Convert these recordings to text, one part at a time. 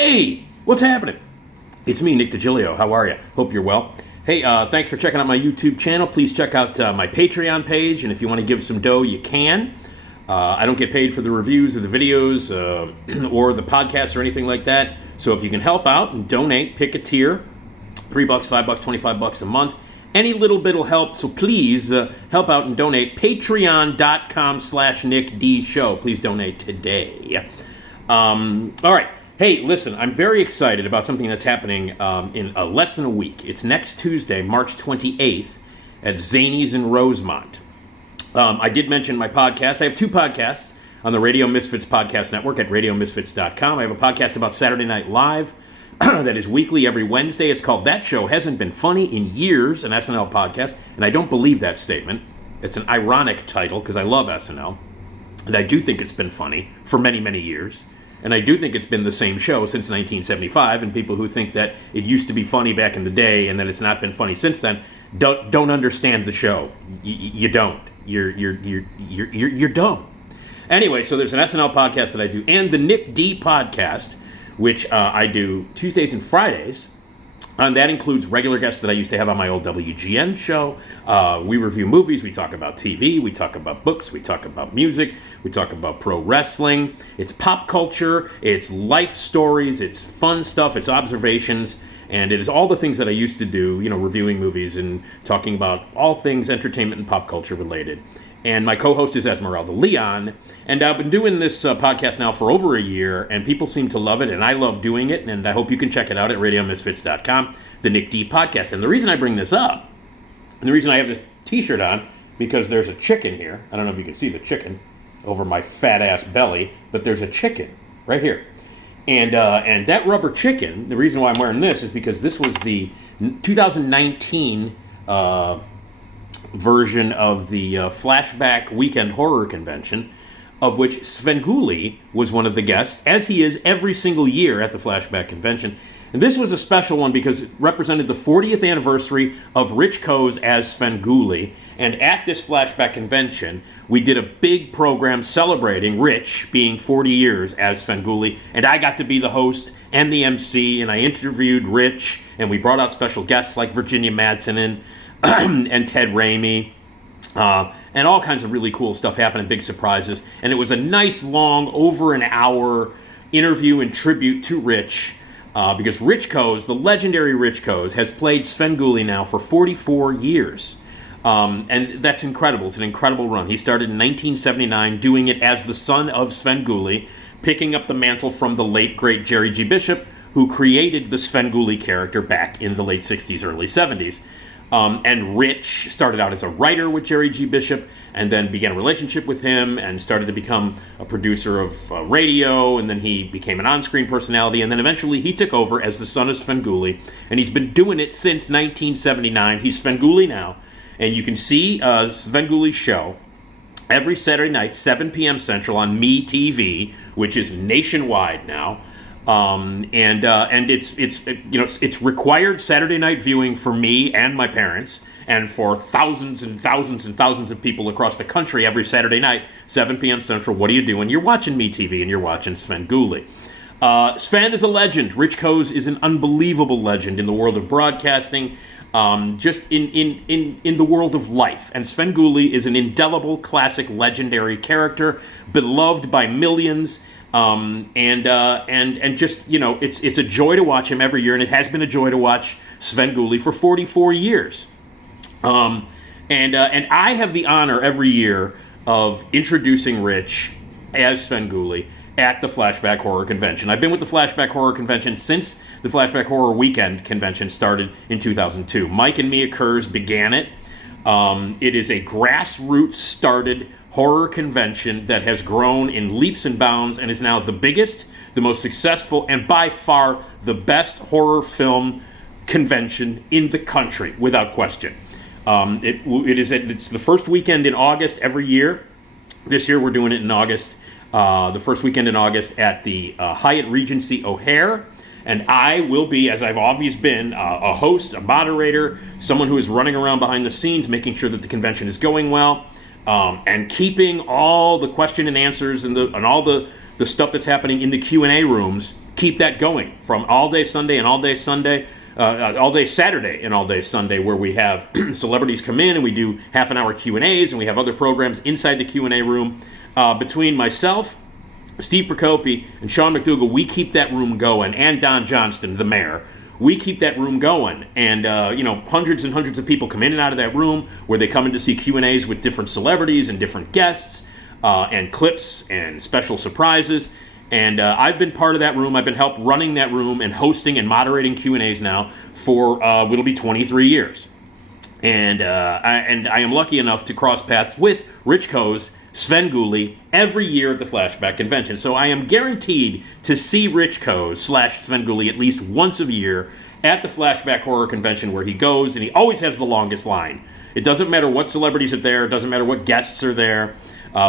Hey, what's happening? It's me, Nick Digilio. How are you? Hope you're well. Hey, thanks for checking out my YouTube channel. Please check out my Patreon page, and if you want to give some dough, you can. I don't get paid for the reviews or the videos or the podcasts or anything like that. So if you can help out and donate, pick a tier. $3, $5, $25 a month. Any little bit will help, so please help out and donate. Patreon.com/NickDShow. Please donate today. All right. Hey, listen, I'm very excited about something that's happening in less than a week. It's next Tuesday, March 28th, at Zanies in Rosemont. I did mention my podcast. I have two podcasts on the Radio Misfits Podcast Network at radiomisfits.com. I have a podcast about Saturday Night Live that is weekly every Wednesday. It's called That Show Hasn't Been Funny in Years, an SNL podcast, and I don't believe that statement. It's an ironic title because I love SNL, and I do think it's been funny for many, many years. And I do think it's been the same show since 1975, and people who think that it used to be funny back in the day and that it's not been funny since then don't understand the show. You don't. You're dumb. Anyway, so there's an SNL podcast that I do, and the Nick D podcast, which I do Tuesdays and Fridays. And that includes regular guests that I used to have on my old WGN show. We review movies, we talk about TV, we talk about books, we talk about music, we talk about pro wrestling. It's pop culture, it's life stories, it's fun stuff, it's observations, and it is all the things that I used to do, reviewing movies and talking about all things entertainment and pop culture related. And my co-host is Esmeralda Leon, and I've been doing this podcast now for over a year, and people seem to love it, and I love doing it, and I hope you can check it out at radiomisfits.com, the Nick D podcast. And the reason I bring this up, and the reason I have this t-shirt on, because there's a chicken here. I don't know if you can see the chicken over my fat-ass belly, but there's a chicken right here. And that rubber chicken, the reason why I'm wearing this is because this was the 2019 version of the Flashback Weekend Horror Convention, of which Svengoolie was one of the guests, as he is every single year at the Flashback Convention. And this was a special one because it represented the 40th anniversary of Rich Koz as Svengoolie. And at this Flashback Convention, we did a big program celebrating Rich being 40 years as Svengoolie. And I got to be the host and the MC, and I interviewed Rich, and we brought out special guests like Virginia Madsen and Ted Raimi, and all kinds of really cool stuff happening, big surprises. And it was a nice, long, over an hour interview and tribute to Rich, because Rich Koz, the legendary Rich Koz, has played Svengoolie now for 44 years. And that's incredible. It's an incredible run. He started in 1979 doing it as the son of Svengoolie, picking up the mantle from the late, great Jerry G. Bishop, who created the Svengoolie character back in the late 60s, early 70s. And Rich started out as a writer with Jerry G. Bishop, and then began a relationship with him and started to become a producer of radio, and then he became an on-screen personality, and then eventually he took over as the son of Svengoolie, and he's been doing it since 1979. He's Svengoolie now, and you can see Svengoolie's show every Saturday night, 7 p.m. Central on MeTV, which is nationwide now. And it's required Saturday night viewing for me and my parents, and for thousands and thousands and thousands of people across the country every Saturday night, 7 p.m. Central. What are you doing? You're watching MeTV and you're watching Svengoolie. Sven is a legend. Rich Koz is an unbelievable legend in the world of broadcasting, just in the world of life. And Svengoolie is an indelible, classic, legendary character, beloved by millions. And just, it's a joy to watch him every year, and it has been a joy to watch Svengoolie for 44 years. And I have the honor every year of introducing Rich as Svengoolie at the Flashback Horror Convention. I've been with the Flashback Horror Convention since the Flashback Horror Weekend Convention started in 2002. Mike and Mia Kurz began it. It is a grassroots started horror convention that has grown in leaps and bounds and is now the biggest, the most successful, and by far the best horror film convention in the country, without question. It's the first weekend in August every year. This year we're doing it in August, the first weekend in August at the Hyatt Regency O'Hare. And I will be, as I've always been, a host, a moderator, someone who is running around behind the scenes, making sure that the convention is going well. And keeping all the question and answers and all the stuff that's happening in the Q&A rooms keep that going from all day Sunday and all day Sunday, all day Saturday and all day Sunday, where we have celebrities come in and we do half-an-hour Q&As, and we have other programs inside the Q&A room. Between myself, Steve Procopi, and Sean McDougall, we keep that room going, and Don Johnston, the mayor. We keep that room going, and hundreds and hundreds of people come in and out of that room, where they come in to see Q&As with different celebrities and different guests, and clips and special surprises. And I've been part of that room. I've been helped running that room and hosting and moderating Q&As now for it'll be 23 years. And I am lucky enough to cross paths with Rich Koz, Svengoolie, every year at the Flashback Convention. So I am guaranteed to see Rich Koz / Svengoolie at least once a year at the Flashback Horror Convention, where he goes, and he always has the longest line. It doesn't matter what celebrities are there. It doesn't matter what guests are there.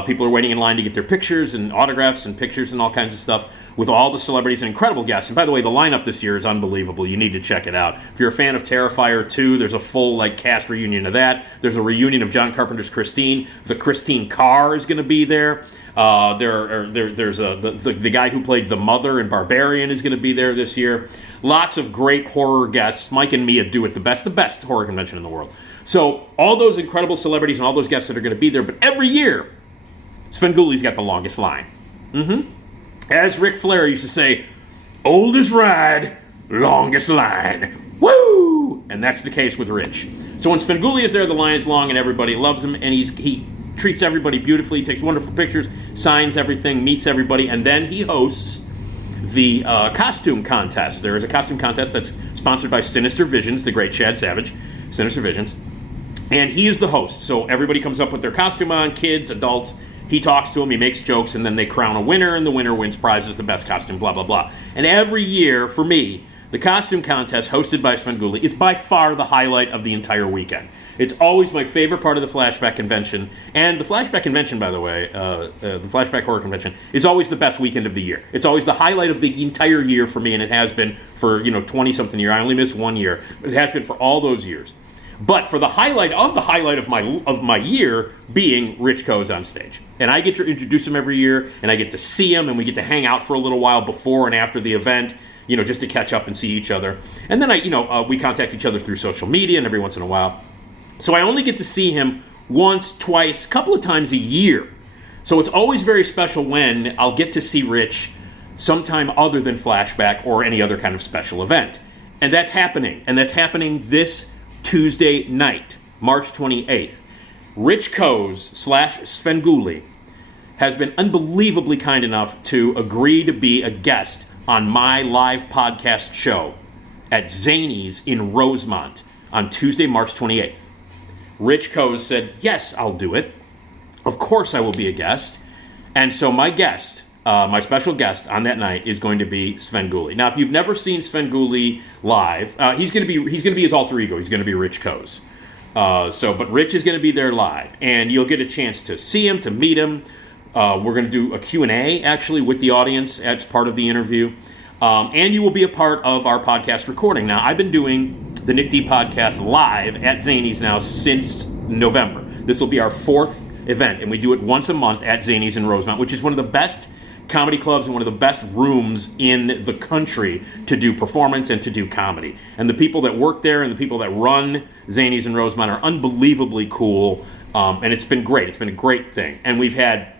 People are waiting in line to get their pictures and autographs and pictures and all kinds of stuff with all the celebrities and incredible guests. And by the way, the lineup this year is unbelievable. You need to check it out. If you're a fan of Terrifier 2, there's a full cast reunion of that. There's a reunion of John Carpenter's Christine. The Christine Carr is going to be there. There's the guy who played the mother in Barbarian is going to be there this year. Lots of great horror guests. Mike and Mia do it the best horror convention in the world. So all those incredible celebrities and all those guests that are going to be there, but every year, Svengoolie's got the longest line. As Ric Flair used to say, oldest ride, longest line. Woo! And that's the case with Rich. So when Svengoolie is there, the line is long and everybody loves him, and he treats everybody beautifully, takes wonderful pictures, signs everything, meets everybody, and then he hosts the costume contest. There is a costume contest that's sponsored by Sinister Visions, the great Chad Savage, Sinister Visions. And he is the host. So everybody comes up with their costume on, kids, adults. He talks to them, he makes jokes, and then they crown a winner, and the winner wins prizes, the best costume, blah, blah, blah. And every year, for me, the costume contest hosted by Svengoolie is by far the highlight of the entire weekend. It's always my favorite part of the Flashback Convention. And the Flashback Convention, by the way, the Flashback Horror Convention, is always the best weekend of the year. It's always the highlight of the entire year for me, and it has been for 20-something years. I only missed 1 year, but it has been for all those years. But for the highlight of my year being Rich Koz on stage. And I get to introduce him every year, and I get to see him, and we get to hang out for a little while before and after the event, just to catch up and see each other. And then we contact each other through social media and every once in a while. So I only get to see him once, twice, a couple of times a year. So it's always very special when I'll get to see Rich sometime other than Flashback or any other kind of special event. And that's happening. And that's happening this Tuesday night, March 28th. Rich Koz / Svengoolie has been unbelievably kind enough to agree to be a guest on my live podcast show at Zanies in Rosemont on Tuesday, March 28th. Rich Koz said, yes, I'll do it. Of course I will be a guest. And so my guest, my special guest on that night is going to be Svengoolie. Now, if you've never seen Svengoolie live, he's going to be his alter ego. He's going to be Rich Koz. But Rich is going to be there live, and you'll get a chance to see him, to meet him. We're going to do a Q&A, actually, with the audience as part of the interview. And you will be a part of our podcast recording. Now, I've been doing the Nick D podcast live at Zanies now since November. This will be our 4th event, and we do it once a month at Zanies in Rosemont, which is one of the best comedy clubs and one of the best rooms in the country to do performance and to do comedy. And the people that work there and the people that run Zanies in Rosemont are unbelievably cool, and it's been great. It's been a great thing. And we've had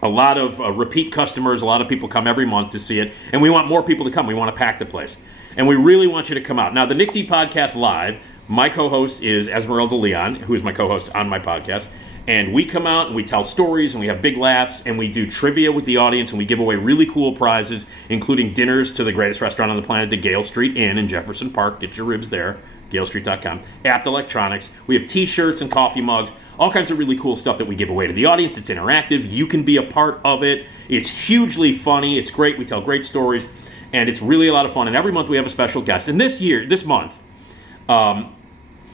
a lot of repeat customers. A lot of people come every month to see it, and we want more people to come. We want to pack the place, and we really want you to come out. Now, the Nick D podcast live, my co-host is Esmeralda Leon, who is my co-host on my podcast. And we come out and we tell stories and we have big laughs and we do trivia with the audience and we give away really cool prizes, including dinners to the greatest restaurant on the planet, the Gale Street Inn in Jefferson Park. Get your ribs there, galestreet.com. Apt Electronics. We have t-shirts and coffee mugs, all kinds of really cool stuff that we give away to the audience. It's interactive. You can be a part of it. It's hugely funny. It's great. We tell great stories and it's really a lot of fun. And every month we have a special guest. And this month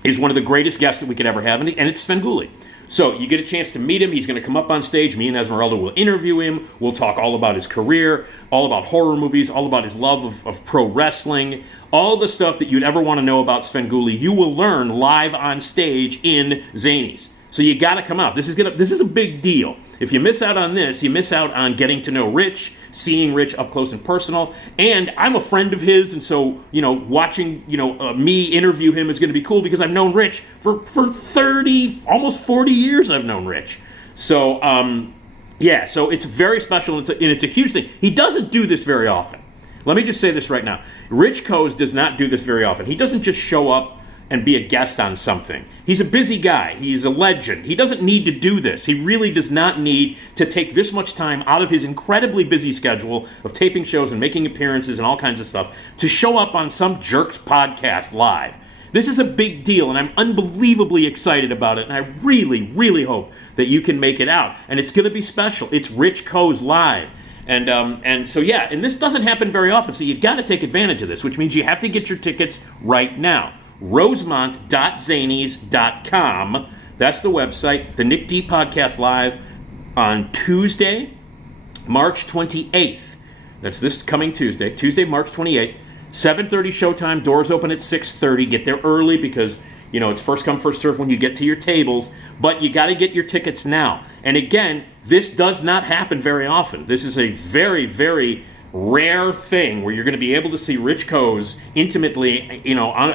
is one of the greatest guests that we could ever have, and it's Svengoolie. So you get a chance to meet him. He's going to come up on stage. Me and Esmeralda will interview him. We'll talk all about his career, all about horror movies, all about his love of pro wrestling, all the stuff that you'd ever want to know about Svengoolie. You will learn live on stage in Zanies. So you got to come out. This is a big deal. If you miss out on this, you miss out on getting to know Rich, seeing Rich up close and personal. And I'm a friend of his, and so, watching, me interview him is going to be cool because I've known Rich for 30, almost 40 years I've known Rich. So, so it's very special, and it's a huge thing. He doesn't do this very often. Let me just say this right now. Rich Koz does not do this very often. He doesn't just show up and be a guest on something. He's a busy guy. He's a legend. He doesn't need to do this. He really does not need to take this much time out of his incredibly busy schedule of taping shows and making appearances and all kinds of stuff to show up on some jerk's podcast live. This is a big deal, and I'm unbelievably excited about it, and I really, really hope that you can make it out. And it's going to be special. It's Rich Koz live. And this doesn't happen very often, so you've got to take advantage of this, which means you have to get your tickets right now. Rosemont.zanies.com. That's the website. The Nick D Podcast Live on Tuesday, March 28th. That's this coming Tuesday, March 28th. 7:30 showtime. Doors open at 6:30. Get there early because, it's first come, first serve when you get to your tables. But you got to get your tickets now. And again, this does not happen very often. This is a very, very rare thing where you're going to be able to see Rich Koz intimately,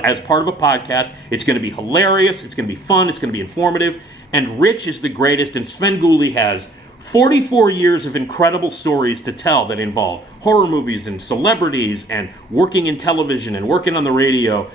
as part of a podcast. It's going to be hilarious. It's going to be fun. It's going to be informative. And Rich is the greatest. And Svengoolie has 44 years of incredible stories to tell that involve horror movies and celebrities and working in television and working on the radio.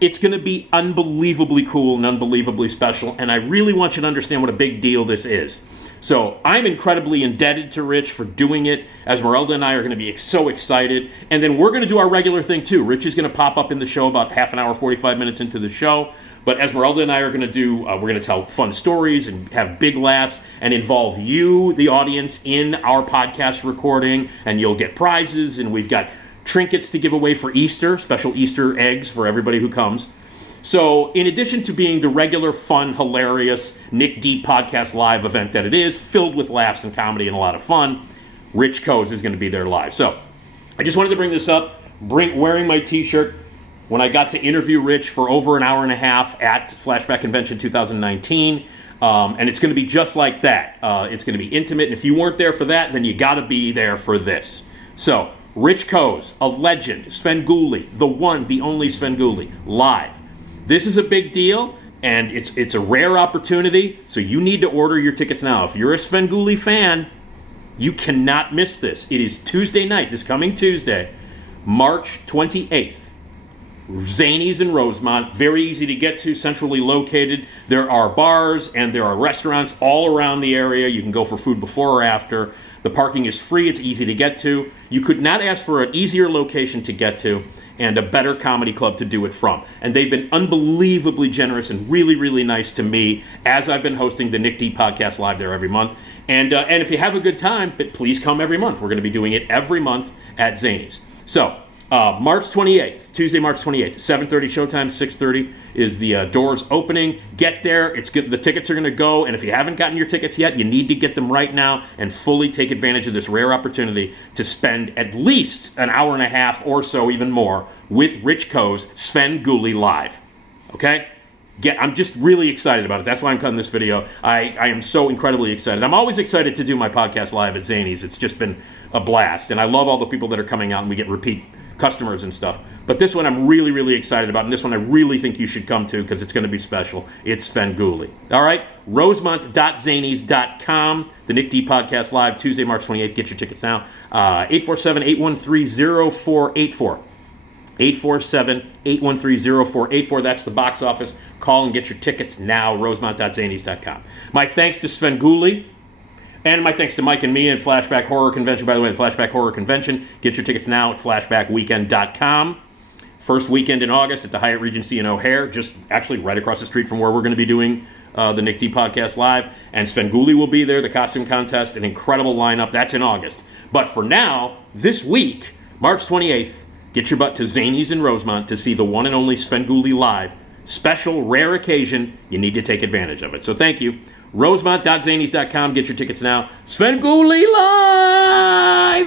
It's going to be unbelievably cool and unbelievably special. And I really want you to understand what a big deal this is. So I'm incredibly indebted to Rich for doing it. Esmeralda and I are going to be so excited. And then we're going to do our regular thing too. Rich is going to pop up in the show about half an hour, 45 minutes into the show. But Esmeralda and I are going to we're going to tell fun stories and have big laughs and involve you, the audience, in our podcast recording. And you'll get prizes. And we've got trinkets to give away for Easter, special Easter eggs for everybody who comes. So in addition to being the regular, fun, hilarious Nick D Podcast Live event that it is, filled with laughs and comedy and a lot of fun, Rich Koz is going to be there live. So I just wanted to bring this up, wearing my t-shirt. When I got to interview Rich for over an hour and a half at Flashback Convention 2019, and it's going to be just like that. It's going to be intimate, and if you weren't there for that, then you got to be there for this. So Rich Koz, a legend, Svengoolie, the one, the only Svengoolie, live. This is a big deal, and it's a rare opportunity, so you need to order your tickets now. If you're a Svengoolie fan, you cannot miss this. It is Tuesday night, this coming Tuesday, March 28th. Zanies in Rosemont, very easy to get to, centrally located. There are bars and there are restaurants all around the area. You can go for food before or after. The parking is free, it's easy to get to. You could not ask for an easier location to get to and a better comedy club to do it from. And they've been unbelievably generous and really, really nice to me as I've been hosting the Nick D Podcast Live there every month. And if you have a good time, please come every month. We're going to be doing it every month at Zanies. So, March 28th, Tuesday, March 28th, 7:30 showtime, 6:30 is the doors opening. Get there. It's good. The tickets are going to go, and if you haven't gotten your tickets yet, you need to get them right now and fully take advantage of this rare opportunity to spend at least an hour and a half or so, even more, with Rich Koz, Svengoolie live. Okay? I'm just really excited about it. That's why I'm cutting this video. I am so incredibly excited. I'm always excited to do my podcast live at Zanies. It's just been a blast, and I love all the people that are coming out, and we get repeat customers and stuff. But this one I'm really, really excited about, and this one I really think you should come to because it's going to be special. It's Svengoolie. All right? Rosemont.zanies.com. The Nick D Podcast Live, Tuesday, March 28th. Get your tickets now. 847-813-0484. 847-813-0484. That's the box office. Call and get your tickets now. Rosemont.zanies.com. My thanks to Svengoolie. And my thanks to Mike and me and Flashback Horror Convention. By the way, the Flashback Horror Convention. Get your tickets now at flashbackweekend.com. First weekend in August at the Hyatt Regency in O'Hare, just actually right across the street from where we're going to be doing the Nick D Podcast Live. And Svengoolie will be there, the costume contest, an incredible lineup. That's in August. But for now, this week, March 28th, get your butt to Zanies in Rosemont to see the one and only Svengoolie live. Special, rare occasion. You need to take advantage of it. So thank you. Rosemont.zanies.com. Get your tickets now. Svengoolie live!